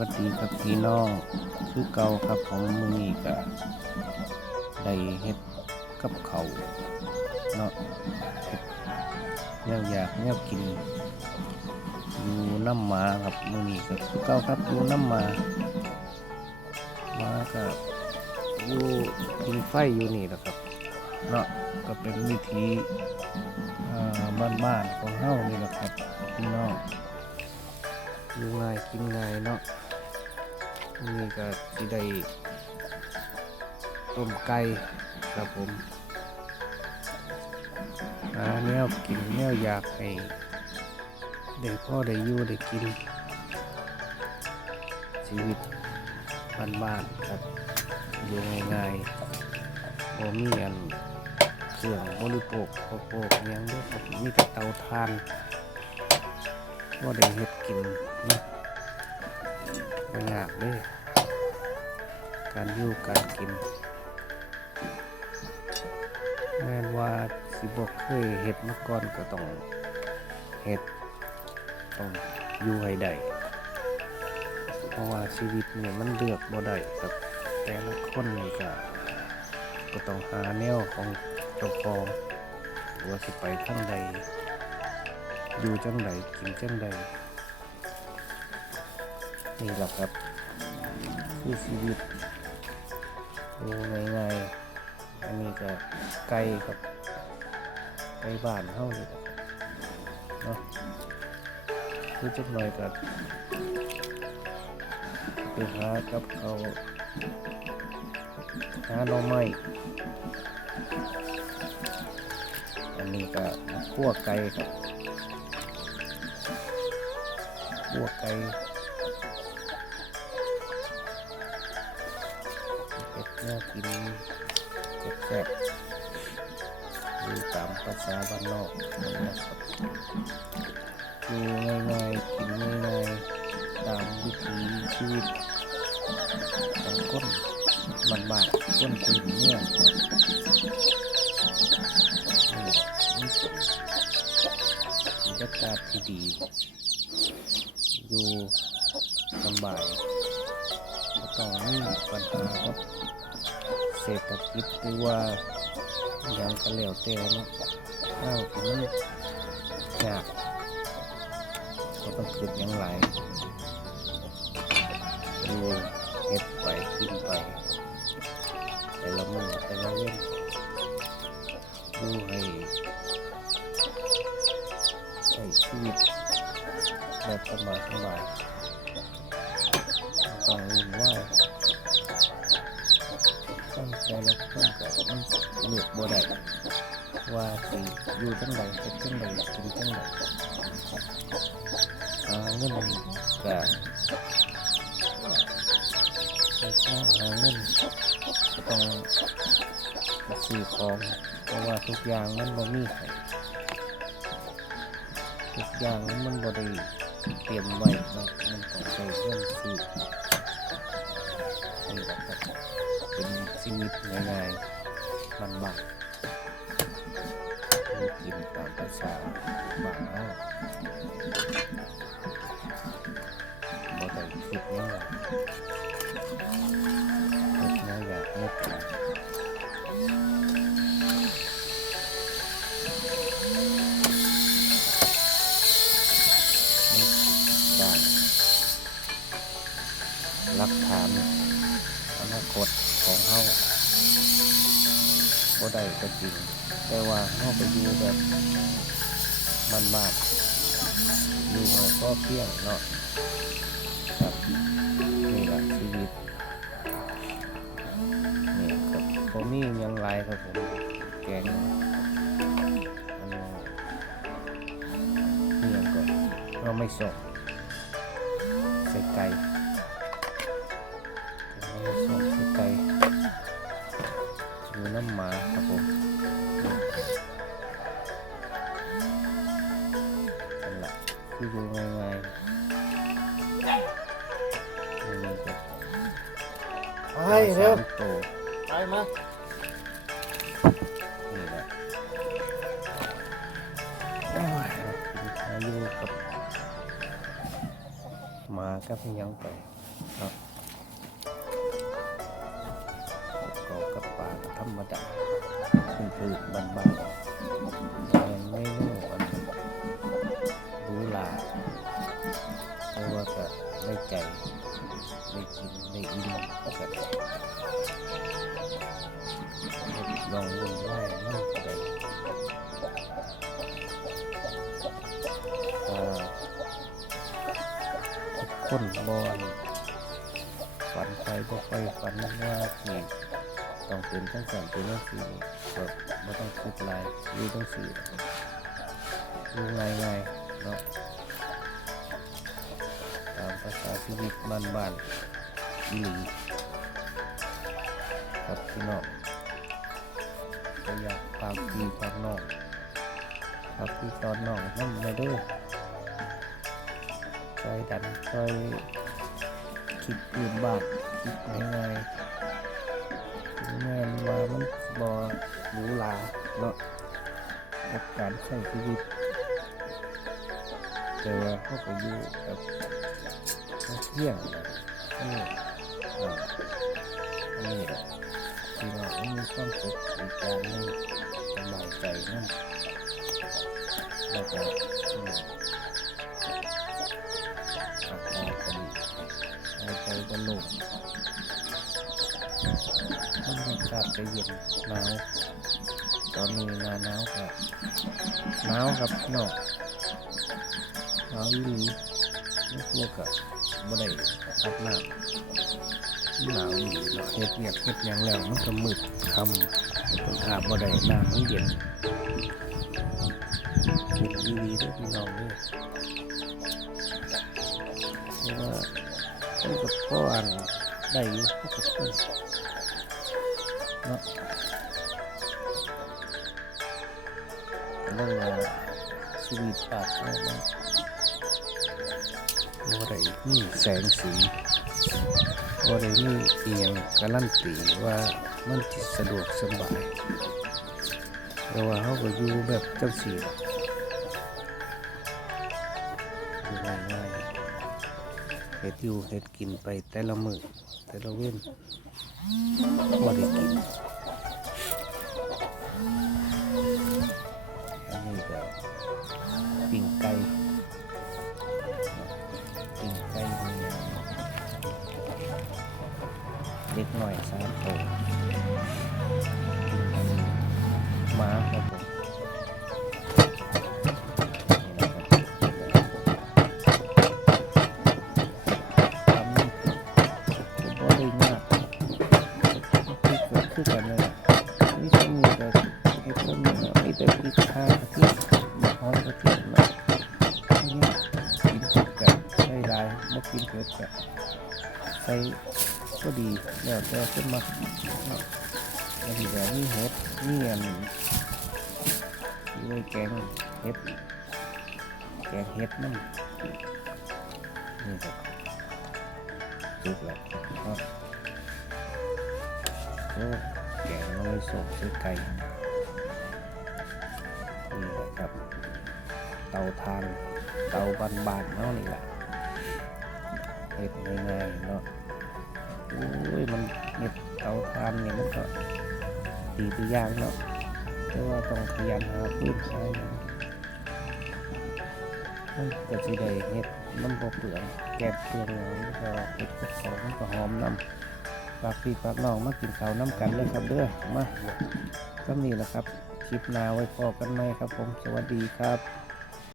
วัสดีครับพี่น้องคือเก่าครับผมมือนี้ก็ได้เฮ็ดกับเขาเนาะเฮ็ดแนวอยากแนวกินอยู่น้ำหมาครับมือนี้ก็คือเก่าครับอยู่น้ำหมาหมาก็อยู่กินไฟอยู่นี่แหละครับเนาะก็เป็นวิธีอ่าบ้านๆของเฮานี่แหละครับพี่น้องอยู่ง่ายกินง่ายเนาะ นี่ก็สิได้ต้มไก่ครับผมหาแนวกินแนวอยากให้ได้พ่อได้อยู่ได้กิน ชีวิตบ้านๆครับอยู่ง่ายๆบ่มีอันเครื่องบริโภคโภคอิหยังด้อครับมีแต่เตาถ่านว่าได้เฮ็ดกินนะ บ่ยากเลยการอยู่การกิน แม้นว่าสิบ่เคยเฮ็ดมาก่อนก็ต้องเฮ็ดต้องอยู่ให้ได้เพราะว่าชีวิตนี่มันเลือกบ่ได้ครับแต่ละคนนี่ก็ก็ต้องหาแนวของเจ้าของว่าสิไปทางใดอยู่จังใดกินจังใด นี่แหละครับคือชีวิตดูง่ายๆอันนี้ก็ไก่ครับไก่บ้านเฮานี่แหละเนาะคือจักหน่อยก็ไปหากับเขาหาหน่อไม้อันนี้ก็คั่วไก่ครับพวกไก่ ก็บเนื้อกินแซ่บๆดูตามภาษาบ้านนอกนะครับดูง่ายๆกินง่ายๆตามวิถีชีวิตของคนบ้านๆคนพื้นเมืองเนาะนี่นี่เป็นบรรยากาศที่ดี อยู่สบาย ศรษฐกิจหรือว่าอย่างก็แล้วแต่นะข้าวที่มันยากก็ต้องคิดอย่างไรดูเฮ็ดไปกินไป แต่ละมือแต่ละเว้นดูให้ใช้ชีวิตแบบสบายสบาย อยู่จังใดเป็นจังใดกินจังใดหาเงินก็ไปสร้างหาเงินต้องมาซื้อของเพราะว่าทุกอย่างมันบ่มีให้ทุกอย่างมันบริเตรียมไว้เนะมันต้องใช้เงินซื้อนี่แหละครับเป็นชีวิตง่ายๆมันบ้าน กินตามภาษาบ้านเราบ่ได้คิดแนวเฮ็ดแนวอยากเฮ็ดกันได้หลักฐานอนาคตของเฮาบ่ได้ก็จริง แต่ว่าเฮาไปอยู่แบบบ้านๆอยู่ให้พอเพียงเนาะครับนี่แหละชีวิตนี่ครับผมมียังไรครับผมแกงอันนี้นี่ยังก่อนเราไม่ส่งใส่ไก่เราไม่ส่งใส่ไก่อยู่น้ำหมาครับผม คืออยู่ง่ายๆนี่ก็ไปเร็วสามตัวไปมานี่แหละโอ้ยกินอายุกับหมากับอิหยังไปเนาะก็กับปลาก็ธรรมดา คือบ้านบ้านๆแต่ไม่รู้อันรู้ลาเพราะว่าก็ได้ใจได้กินได้อิ่มก็แบบลองวุ่นวายนั่งก็ได้อ่าทุกคนบอนฝันไปบ่ไปฝันว่าสิ ต้องเป็นจังสันเป็นจังสีก็ไม่ต้องคิดลายอยู่จังสีอยู่ง่ายๆเนาะตามภาษาชีวิตบ้านๆอีหลีครับพี่น้องก็อยากฝากพี่ฝากน้องฝากพี่ตอนน้องนั่นไปเด้วยช่วยดันช่วยคิดอื่นบ้างคิดง่ายๆถึง แม้ว่ามันบอรูหราเนาะกับการใช้ชีวิต แต่ว่าเขาก็อยู่กับเที่ยงนี่นนี้แหละที่ว่ามีความสุขอีกอย่างหนึงสบายใจนั่นแล้วก็อืมขับออกก็ดีหายใจก็โล่งาศก็เย็นหนาวตอนนี้หนาหนาวครับหนาวครับน้องหนาวอีหลีไม่กลัวกับบ่ได้อาบน้ำหนาวอีหลีเนาะเฮ็ดเวียกเฮ็ดหยังแล้วมันก็มืดค่ำมันก็อาบบ่ได้น้ำมันเย็นเย็นอีหลีเด้อพี่น้องเด้อเพราะว่ามันก็พออันได้อยู่พอกับเพิ่ นาะเลยว่าชีวิตปากเอามันบ่ได้มีแสงสีบ่ได้มีเอียงการันตีว่ามันสิสะดวกสบายแต่ว่าเขาก็อยู่แบบจังสี่ล่ะอยู่ง่ายๆเฮ็ดอยู่เฮ็ดกินไปแต่ละมือแต่ละเว้น บ่ได้กินอันนี้ก็ปิ้งไก่กินไก่เนี่ยเล็กหน่อยสามโตกินกันหมาครับผม อันนี้แบบนี้เห็ดนี่อันนี่แกงเห็ดแกงเห็ดนั่นนี่ก็สุกแล้วเนาะโอ้แกงน้อยส่งซื้อไก่นี่แหละครับ เตาทานเตาบานๆเนาะนี่แหละเห็ดง่ายๆเนาะโอ้ยมันเห็ดเตาทานเนี่ยมันก็ ดีทุกอย่างเนาะเพราะว่าต้องพยายามหาพื้นใช้มันก็สิได้เห็ดมันบ่เปลืองแกบเปลืองแล้วก็เห็ดกับเขามันก็หอมน้ำฝากพี่ฝากน้องมากินข้าวน้ำกันเลยครับเด้อมาก็นี่แหละครับคลิปหน้าไว้พอกันไหมครับผมสวัสดีครับ